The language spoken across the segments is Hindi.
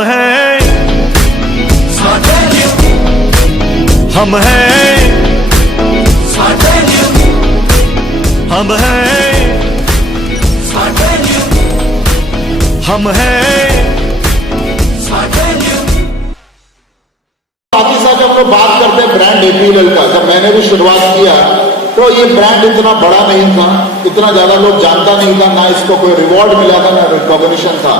हम हैं, हम हैं, हम हैं, हम हैं। साथ ही साथ जब लोग बात करते हैं ब्रांड एपीएल का, जब मैंने भी शुरुआत किया तो ये ब्रांड इतना बड़ा नहीं था, इतना ज्यादा लोग जानता नहीं था, ना इसको कोई रिवॉर्ड मिला था, ना रिकॉग्निशन था।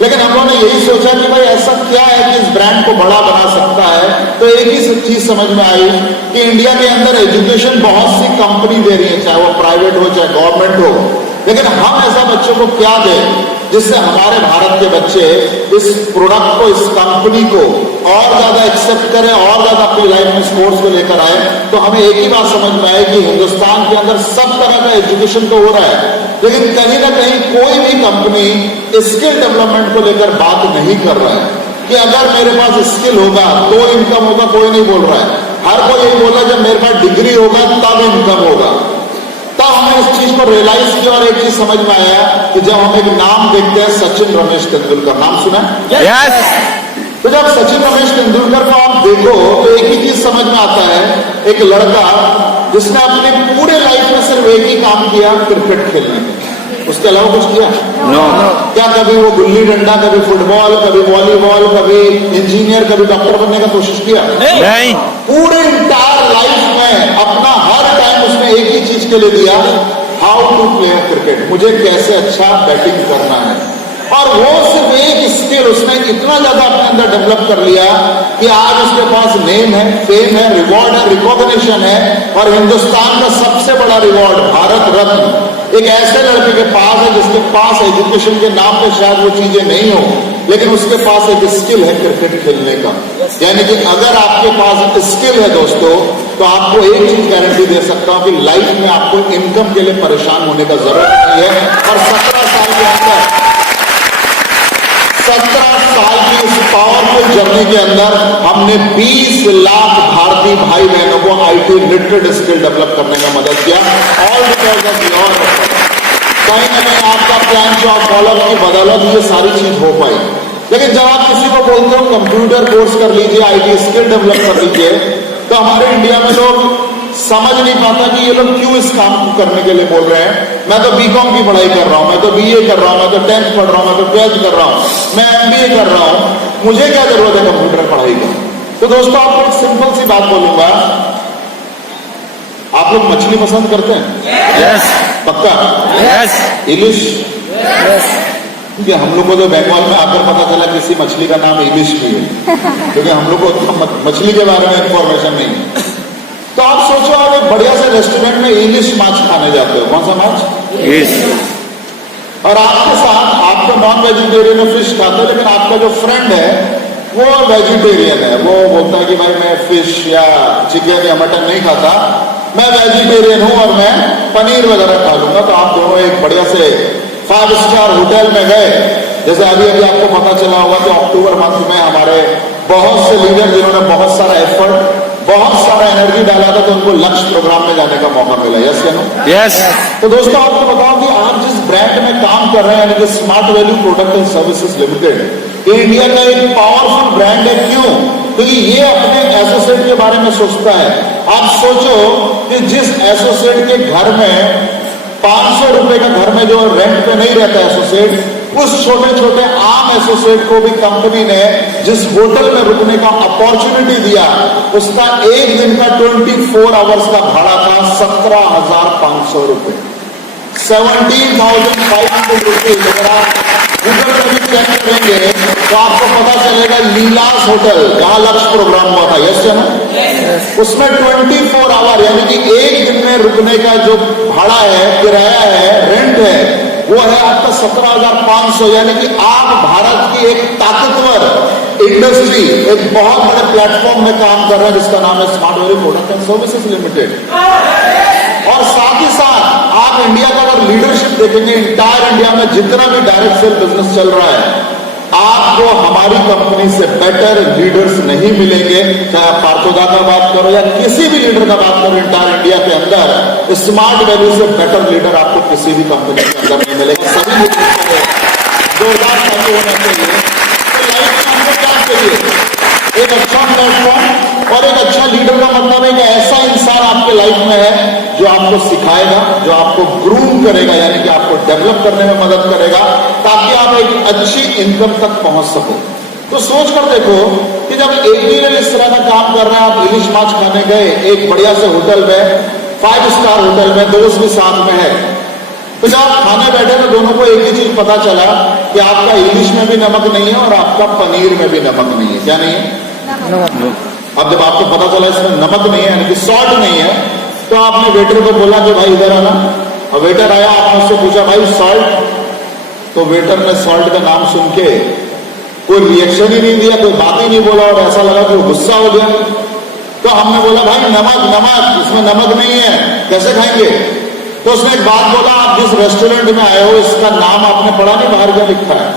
लेकिन हम लोगों ने यही सोचा कि भाई ऐसा क्या है कि इस ब्रांड को बड़ा बना सकता है। तो एक ही चीज समझ में आई कि इंडिया के अंदर एजुकेशन बहुत सी कंपनी दे रही है, चाहे वो प्राइवेट हो चाहे गवर्नमेंट हो, लेकिन हम ऐसा बच्चों को क्या दें जिससे हमारे भारत के बच्चे इस प्रोडक्ट को, इस कंपनी को और ज्यादा एक्सेप्ट करें और ज्यादा अपनी लाइफ में स्पोर्ट्स को लेकर आए। तो हमें एक ही बात समझ में आए कि हिंदुस्तान के अंदर सब तरह का एजुकेशन तो हो रहा है, लेकिन कहीं ना कहीं कोई भी कंपनी स्किल डेवलपमेंट को लेकर बात नहीं कर रहा है कि अगर मेरे पास स्किल होगा तो इनकम होगा। कोई नहीं बोल रहा है, हर कोई यही बोल रहा है जब मेरे पास डिग्री होगा तब इनकम होगा। तब हमने इस चीज को रियलाइज किया और एक चीज समझ में आया कि जब हम एक नाम देखते हैं, सचिन रमेश तेंदुलकर, नाम सुना है? यस। तो जब सचिन रमेश तेंदुलकर को आप देखो तो एक ही चीज समझ में आता है, एक लड़का जिसने अपने पूरे लाइफ में सिर्फ एक ही काम किया, क्रिकेट खेलने। उसके अलावा कुछ किया? नो। क्या कभी वो गुल्ली डंडा, कभी फुटबॉल, कभी वॉलीबॉल, कभी इंजीनियर, कभी डॉक्टर बनने का कोशिश किया? नहीं। पूरे इंटायर लाइफ में अपना हर टाइम उसने एक ही चीज के लिए दिया, हाउ टू प्ले क्रिकेट, मुझे कैसे अच्छा बैटिंग करना है। और वो सिर्फ एक स्किल उसने इतना ज्यादा अपने अंदर डेवलप कर लिया कि आज उसके पास नेम है, फेम है, रिवॉर्ड है, रिकॉग्निशन है। और हिंदुस्तान का सबसे बड़ा रिवॉर्ड भारत रत्न एक ऐसे लड़के के पास है जिसके पास एजुकेशन के नाम पे शायद वो चीजें नहीं हो, लेकिन उसके पास एक स्किल है क्रिकेट खेलने का। यानी कि अगर आपके पास स्किल है दोस्तों, तो आपको एक चीज गारंटी दे सकता हूं कि लाइफ में आपको इनकम के लिए परेशान होने का जरूरत नहीं है। और 17 साल के अंदर, 17 साल की इस पावरफुल जर्नी के अंदर हमने 20 लाख भारतीय भाई बहनों को आईटी रिलेटेड स्किल डेवलप करने में मदद किया। ऑल बिकॉज ऑफ योर, कहीं ना कहीं आपका प्लान जॉब फॉलो की बदौलत ये सारी चीज हो पाई। लेकिन जब आप किसी को बोलते हो कंप्यूटर कोर्स कर लीजिए, आईटी स्किल डेवलप कर लीजिए, तो हमारे इंडिया में लोग समझ नहीं पाता कि ये लोग क्यों इस काम को करने के लिए बोल रहे हैं। मैं तो बीकॉम की पढ़ाई कर रहा हूं, मैं तो बीए कर रहा हूं, मैं तो 10th पढ़ रहा हूं, मैं तो 12th कर रहा हूं, मैं एमबीए कर रहा हूं, मुझे क्या जरूरत है कंप्यूटर पढ़ाई की। तो दोस्तों आपको एक सिंपल सी बात बोलूंगा, आप लोग मछली पसंद करते हैं? यस। पक्का? यस। इलिश? यस। क्योंकि हम लोग को तो बंगाल में आकर पता चला किसी मछली का नाम इलिश भी है, क्योंकि हम लोग को मछली के बारे में इंफॉर्मेशन नहीं है। तो आप सोचो, आप एक बढ़िया से रेस्टोरेंट में इंग्लिश माछ खाने जाते हो, कौन सा माछ? फिश। और आपके साथ आप तो नॉन वेजिटेरियन फिश खाते हो, लेकिन आपका जो फ्रेंड है वो वेजिटेरियन है। वो बोलता है कि भाई मैं फिश या चिकन या मटन नहीं खाता, मैं वेजिटेरियन हूं और मैं पनीर वगैरह खा लूंगा। तो आप दोनों एक बढ़िया से 5 स्टार होटल में गए। जैसे अभी अभी आपको पता चला होगा कि अक्टूबर मंथ में हमारे बहुत से लीडर जिन्होंने बहुत सारा एफर्ट, बहुत सारा एनर्जी डाला था, तो उनको लक्ष्य प्रोग्राम में जाने का मौका मिला। यस या नो? यस। तो दोस्तों आपको बताऊं कि आप जिस ब्रांड में काम कर रहे हैं, यानी कि smart value product and services limited, ये इंडिया का एक पावरफुल ब्रांड है। क्यों? क्योंकि ये अपने एसोसिएट के बारे में सोचता है। आप सोचो कि जिस एसोसिएट के घर में 500 रुपए का घर में जो रेंट पे नहीं रहता एसोसिएट, उस छोटे छोटे आम एसोसिएट को भी कंपनी ने जिस होटल में रुकने का अपॉर्चुनिटी दिया, उसका एक दिन का 24 आवर्स का भाड़ा था 17,500 रुपए, 17,500 रुपीज। अगर आप गूगल पर भी चेक करेंगे तो आपको पता चलेगा लीलास होटल जहां लक्ष्य प्रोग्राम हुआ था, यस या नो, उसमें 24 आवर यानी कि एक दिन में रुकने का जो भाड़ा है, किराया है, रेंट है, वो है आपका 17,500। यानी कि आप भारत की एक ताकतवर इंडस्ट्री, एक बहुत बड़े प्लेटफॉर्म में काम कर रहे हैं जिसका नाम है smart value product and services limited. और साथ ही साथ आप इंडिया का अगर लीडरशिप देखेंगे, इंटायर इंडिया में जितना भी डायरेक्ट सेल बिजनेस चल रहा है, आपको हमारी कंपनी से बेटर लीडर्स नहीं मिलेंगे। चाहे आप पार्थोदा का बात करो या किसी भी लीडर का बात करो, इंटायर इंडिया के अंदर स्मार्ट वैल्यू से बेटर लीडर आपको किसी भी कंपनी के अंदर नहीं मिलेगा। सभी जोरदार होना चाहिए। प्लेटफॉर्म। और एक अच्छा लीडर का मतलब है कि ऐसा इंसान आपके लाइफ में है जो आपको सिखाएगा, जो आपको ग्रूम करेगा, यानी कि आपको डेवलप करने में मदद करेगा, ताकि आप एक अच्छी इनकम तक पहुंच सको। तो सोच कर देखो कि जब एटीएल इस तरह का काम कर रहे हैं, आप इलिश माछ खाने गए एक बढ़िया से होटल में, 5 स्टार होटल में, दोस्त भी साथ में है, तो जब आप खाने बैठे तो दोनों को एक ही चीज पता चला कि आपका इंग्लिश में भी नमक नहीं है और आपका पनीर में भी नमक नहीं है। क्या नहीं है? अब जब आपको पता चला इसमें नमक नहीं है, यानी कि सॉल्ट नहीं है, तो आपने वेटर को बोला कि भाई इधर आना। और वेटर आया, आपने उससे पूछा भाई सॉल्ट, तो वेटर ने सॉल्ट का नाम सुन के कोई रिएक्शन ही नहीं दिया, कोई बात ही नहीं बोला, और ऐसा लगा कि वो गुस्सा हो गया। तो हमने बोला भाई नमक नमक, इसमें नमक नहीं है, कैसे खाएंगे? तो उसने एक बात बोला, आप जिस रेस्टोरेंट में आए हो इसका नाम आपने पढ़ा नहीं, बाहर क्या लिखा है?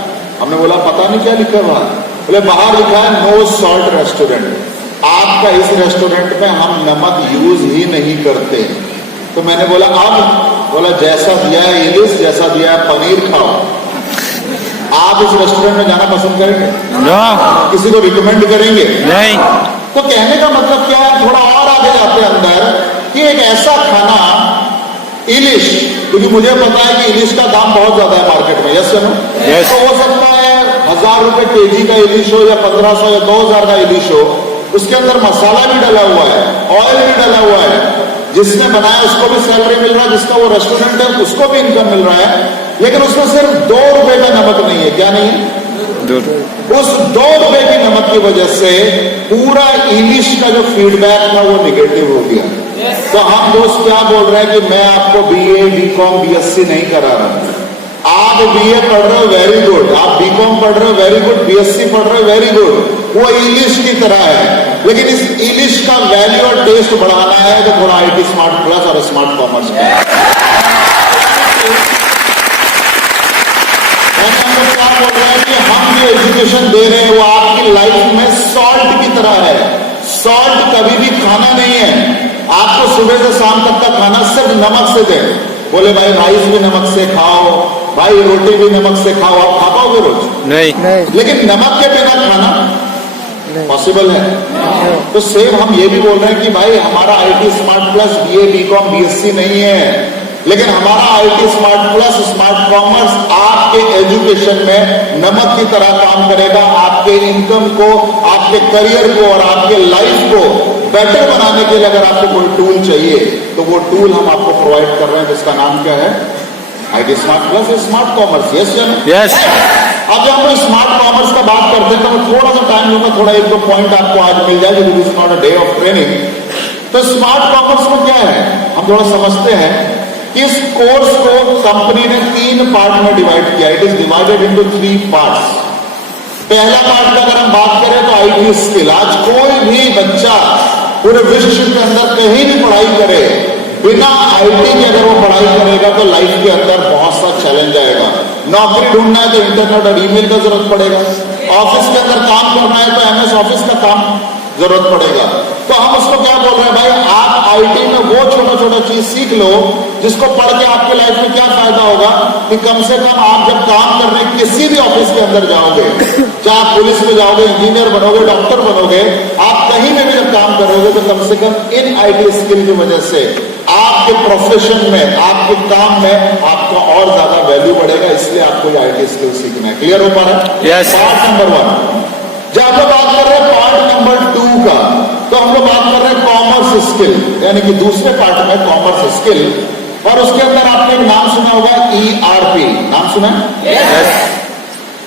हमने बोला पता नहीं क्या लिखा है बाहर। बोले बाहर लिखा है नो सॉल्ट रेस्टोरेंट। आपका इस रेस्टोरेंट में हम नमक यूज ही नहीं करते। तो मैंने बोला अब? बोला जैसा दिया है इलिश, जैसा दिया है पनीर खाओ। आप इस रेस्टोरेंट में जाना पसंद करेंगे? किसी को रिकमेंड करेंगे? नहीं। तो कहने का मतलब क्या है, थोड़ा और आगे जाते हैं अंदर कि एक ऐसा खाना इलिश, क्योंकि मुझे पता है कि इलिश का दाम बहुत ज्यादा है मार्केट में, यस या नो? तो हो सकता है 1000 रुपए केजी का इलिश हो या 1500 या 2000 का इलिश हो, उसके अंदर मसाला भी डला हुआ है, ऑयल भी डला हुआ है, जिसने बनाया उसको भी सैलरी मिल रहा है, जिसका वो रेस्टोरेंट है उसको भी इनकम मिल रहा है, लेकिन उसमें सिर्फ 2 रुपए का नमक नहीं है। क्या नहीं है? उस 2 रुपए की नमक की वजह से पूरा इंग्लिश का जो फीडबैक था वो निगेटिव हो गया। तो हम दोस्त क्या बोल रहे हैं कि मैं आपको बीए, बीकॉम, बीएससी नहीं करा रहा। आप बीए पढ़ रहे हो, वेरी गुड। आप बीकॉम पढ़ रहे हो, वेरी गुड। बीएससी पढ़ रहे हो, वेरी गुड। वो इंग्लिश की तरह है, लेकिन इस इंग्लिश का वैल्यू और टेस्ट बढ़ाना है तो थोड़ा आईटी स्मार्ट प्लस और स्मार्ट कॉमर्स का। क्या बोल रहे हैं कि हम जो एजुकेशन दे रहे हैं वो आपकी लाइफ में सॉल्ट की तरह है। सॉल्ट कभी भी खाना नहीं है। आपको सुबह से शाम तक का खाना सिर्फ नमक से दे, बोले भाई राइस भी नमक से खाओ, भाई रोटी भी नमक से खाओ, आप खा पाओगे रोज? नहीं। लेकिन नमक के बिना खाना पॉसिबल है? तो सेम हम ये भी बोल रहे हैं कि भाई हमारा IT smart plus BA, BCom, BSc नहीं है, लेकिन हमारा IT smart plus smart commerce आपके एजुकेशन में नमक की तरह काम करेगा। आपके इनकम को, आपके करियर को और आपके लाइफ को बेटर बनाने के लिए अगर आपको कोई टूल चाहिए तो वो टूल हम आपको प्रोवाइड कर रहे हैं, जिसका नाम क्या है? IT smart plus smart commerce. Yes या नो? यस। अब जब हम स्मार्ट कॉमर्स का बात करते हैं तो मैं थोड़ा सा टाइम लूंगा, थोड़ा 1-2 पॉइंट आपको आज मिल जाएगी, this is not a day of training. तो स्मार्ट कॉमर्स में क्या है हम थोड़ा समझते हैं। इस कोर्स को कंपनी ने 3 पार्ट में डिवाइड किया। It is divided into 3 parts. पहला पार्ट का अगर हम बात करें तो आईटी स्किल। आज कोई भी बच्चा पूरे विश्व के अंदर कहीं भी पढ़ाई करे, बिना आईटी के अगर वो पढ़ाई करेगा तो लाइफ के अंदर बहुत सा चैलेंज आएगा। नौकरी ढूंढना है तो इंटरनेट और ईमेल का जरूरत पड़ेगा। ऑफिस के अंदर काम करना है तो एमएस ऑफिस का काम जरूरत पड़ेगा। तो हम उसको क्या बोल रहे हैं, भाई आप आईटी में वो छोटा छोटा चीज सीख लो जिसको पढ़ के आपके लाइफ में क्या फायदा होगा कि कम से कम आप जब काम करने किसी भी ऑफिस के अंदर जाओगे, चाहे आप पुलिस में जाओगे, इंजीनियर बनोगे, डॉक्टर बनोगे, आप कहीं में भी जब काम करोगे तो कम से कम इन आईटी स्किल की वजह से आपके प्रोफेशन में, आपके काम में आपका और ज्यादा वैल्यू बढ़ेगा। इसलिए आपको ये आईटी स्किल सीखना है। क्लियर हो पा रहा है? यस। Part number 1। जब हम लोग बात कर रहे हैं पार्ट नंबर 2 का, तो हम लोग बात कर रहे हैं कॉमर्स स्किल, यानी कि दूसरे पार्ट में कॉमर्स स्किल। और उसके अंदर आपने एक नाम सुना होगा, ईआरपी। नाम सुना है?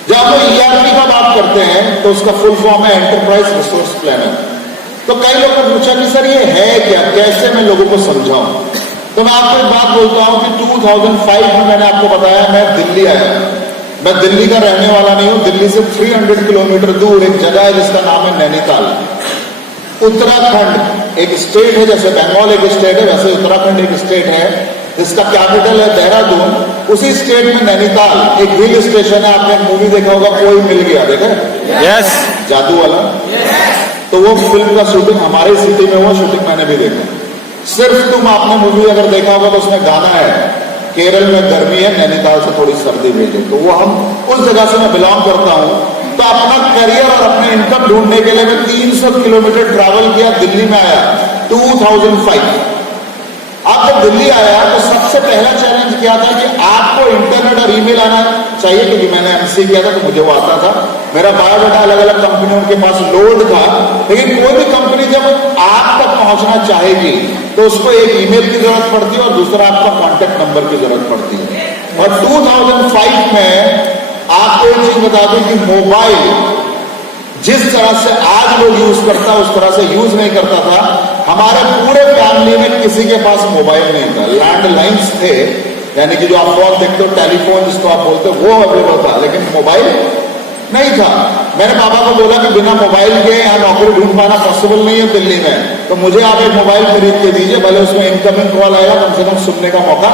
जब हम लोग ईआरपी का बात करते हैं तो उसका फुल फॉर्म है एंटरप्राइज रिसोर्स प्लानर। तो कई लोगों ने पूछा कि सर ये है क्या, कैसे मैं लोगों को समझाऊं? तो मैं आपको एक बात बोलता हूं कि 2005 में मैंने आपको बताया मैं दिल्ली आया। मैं दिल्ली का रहने वाला नहीं हूं। दिल्ली से 300 किलोमीटर दूर एक जगह है जिसका नाम है नैनीताल। उत्तराखंड एक स्टेट है, जैसे बंगाल एक स्टेट है वैसे उत्तराखंड एक स्टेट है जिसका कैपिटल है देहरादून। उसी स्टेट में नैनीताल एक हिल स्टेशन है। आपने मूवी देखा होगा, कोई मिल गया, देखा? यस। जादू वाला। तो वो फिल्म का शूटिंग हमारे सिटी में हुआ, शूटिंग मैंने भी देखा। सिर्फ तुम आपने मूवी अगर देखा होगा तो उसमें गाना है, केरल में गर्मी है, नैनीताल से थोड़ी सर्दी भेजे। तो वो हम उस जगह से मैं बिलोंग करता हूं। तो अपना करियर और अपने इनकम ढूंढने के लिए मैं 300 किलोमीटर ट्रैवल किया, दिल्ली में आया 2005। अब जब दिल्ली आया तो सबसे पहला चैलेंज क्या था कि आपको इंटरनेट और ईमेल आना चाहिए, क्योंकि मैंने एमसी किया था तो मुझे वो आता था। मेरा बायोडाटा अलग अलग कंपनियों के पास लोड था, लेकिन कोई भी कंपनी जब आप तक पहुंचना चाहेगी तो उसको एक ईमेल की जरूरत पड़ती है और दूसरा आपका कॉन्टेक्ट नंबर की जरूरत पड़ती है। और 2005 में आपको एक चीज बता दूं कि मोबाइल जिस तरह से आज लोग यूज करता है उस तरह से यूज नहीं करता था। हमारे पूरे फैमिली में किसी के पास मोबाइल नहीं था। लैंडलाइंस थे, यानी कि जो आप फोन देखते हो, टेलीफोन जिसको आप बोलते हो, वो अवेलेबल था, लेकिन मोबाइल नहीं था। मैंने पापा को बोला कि बिना मोबाइल के यहाँ नौकरी ढूंढ पाना पॉसिबल नहीं है दिल्ली में, तो मुझे आप एक मोबाइल खरीद के दीजिए, भले उसमें इनकमिंग कॉल आएगा, कम से कम सुनने का मौका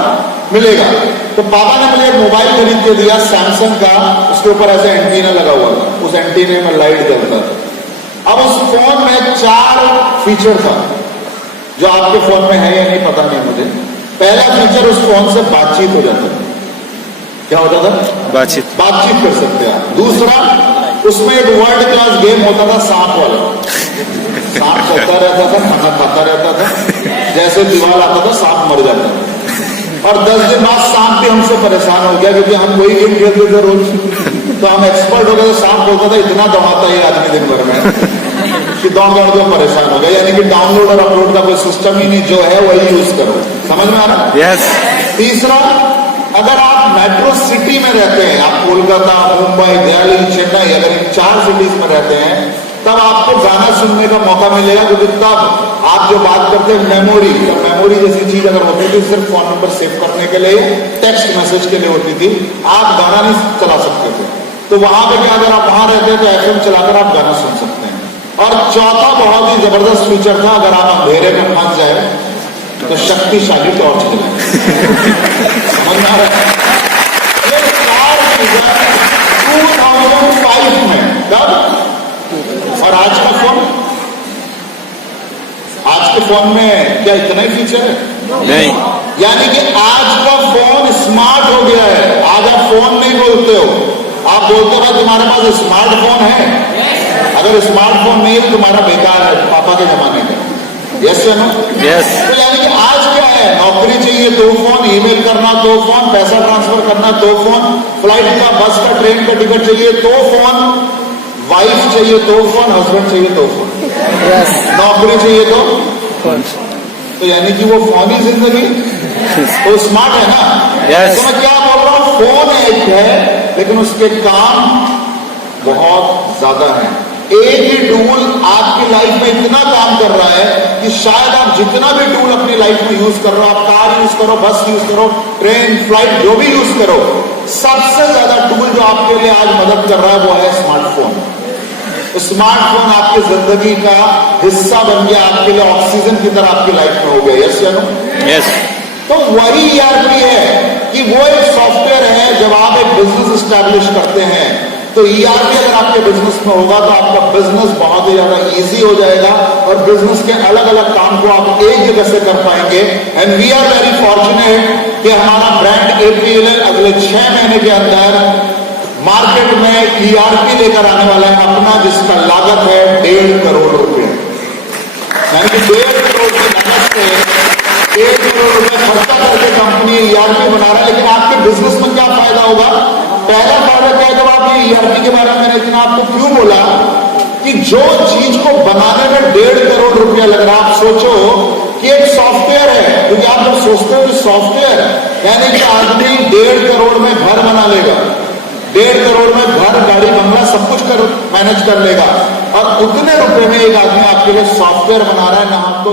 मिलेगा। तो पापा ने मुझे एक मोबाइल खरीद के दिया सैमसंग का, उसके ऊपर ऐसे एंटीना लगा हुआ था, उस एंटीने में लाइट जलता था। अब उस फोन में 4 फीचर था जो आपके फोन में है या नहीं पता नहीं मुझे। पहला फीचर, उस फोन से बातचीत हो जाता था। क्या होता था? बातचीत कर सकते हैं आप। दूसरा, उसमें एक वर्ल्ड क्लास गेम होता था सांप वाला। सांप चलता रहता था, खाना खाता रहता था, जैसे दीवार आता था सांप मर जाता था। और 10 दिन बाद सांप भी हमसे परेशान हो गया, क्योंकि हम वही गेम खेलते थे रोज, तो हम एक्सपर्ट हो गए। सांप बोलता था इतना दौड़ाता है आदमी दिन भर में कि दौड़ के परेशान हो गया। यानी कि डाउनलोड और अपलोड का कोई सिस्टम ही नहीं, जो है वही यूज करो। समझ में आ रहा? यस। तीसरा, अगर आप मेट्रो सिटी में रहते हैं, आप कोलकाता, मुंबई, दिल्ली, चेन्नई, अगर इन 4 सिटीज में रहते हैं, तब आपको गाना सुनने का मौका मिलेगा, क्योंकि तब आप जो बात करते हैं मेमोरी जैसी चीज अगर होती थी, सिर्फ फोन नंबर सेव करने के लिए, टेक्स्ट मैसेज के लिए होती थी, आप गाना नहीं चला सकते थे। तो वहां पे क्या, अगर आप वहां रहते हैं तो एफएम चलाकर आप गाना सुन सकते हैं। और चौथा बहुत ही जबरदस्त फीचर था, अगर आप अंधेरे में फंस जाए तो शक्तिशाली टॉर्च जलाए। समझ में आ रहा है? ये 4 चीजें 2005 में। कब? और आज के फोन में क्या इतना ही फीचर है? नहीं। यानी कि आज का फोन स्मार्ट हो गया है। आज आप फोन नहीं बोलते हो, आप बोलते हो तुम्हारे पास स्मार्टफोन है। अगर स्मार्टफोन नहीं है तुम्हारा बेकार है, पापा के जमाने का। यस या नो? यस। तो यानी कि आज क्या है, नौकरी चाहिए तो फोन, ईमेल करना तो फोन, पैसा ट्रांसफर करना तो फोन, फ्लाइट का, बस का, ट्रेन का टिकट चाहिए तो फोन, वाइफ चाहिए तो फोन, हस्बैंड चाहिए तो फोन, नौकरी चाहिए तो फोन। तो यानी कि वो फोन ही जिंदगी, तो स्मार्ट है ना? Yes. तो मैं क्या बोल रहा हूं, फोन एक है लेकिन उसके काम बहुत ज्यादा है। एक ही टूल आपकी लाइफ में इतना काम कर रहा है कि शायद आप जितना भी टूल अपनी लाइफ में यूज कर रहे हो, आप कार यूज करो, बस यूज करो, ट्रेन, फ्लाइट, जो भी यूज करो, सबसे ज्यादा टूल जो आपके लिए आज मदद कर रहा है वो है स्मार्टफोन। स्मार्टफोन आपकी जिंदगी का हिस्सा बन गया, आपके लिए ऑक्सीजन की तरह आपकी लाइफ में हो गया। यस या नो? यस। तो वही ईआरपी है कि वो एक सॉफ्टवेयर है। जब आप एक बिजनेस स्टैब्लिश करते हैं तो ईआरपी अगर आपके बिजनेस में होगा तो आपका बिजनेस बहुत ही ज्यादा इजी हो जाएगा और बिजनेस के अलग अलग काम को आप एक जगह से कर पाएंगे। And we are very fortunate कि हमारा ब्रांड एपीएलएल अगले 6 महीने के अंदर मार्केट में ईआरपी लेकर आने वाला है अपना, जिसका लागत है 1.5 करोड़ रुपए। यानी कि 1.5 करोड़ की लागत से 1 करोड़ रुपए खर्चा करके कंपनी ईआरपी बना रहा है। लेकिन आपके बिजनेस में क्या फायदा होगा? पहला फायदा क्या है, जब आप ये ईआरपी के बारे में मैंने इतना आपको क्यों बोला कि जो चीज को बनाने में 1.5 करोड़ रुपया लग रहा है, आप सोचो कि एक सॉफ्टवेयर है, क्योंकि आप जब सोचते हो कि सॉफ्टवेयर यानी कि आदमी 1.5 करोड़ में घर बना लेगा, 1.5 करोड़ में घर, गाड़ी, बंगला सब कुछ मैनेज कर लेगा, और उतने रुपए में एक आदमी आपके लिए सॉफ्टवेयर बना रहा है ना। आपको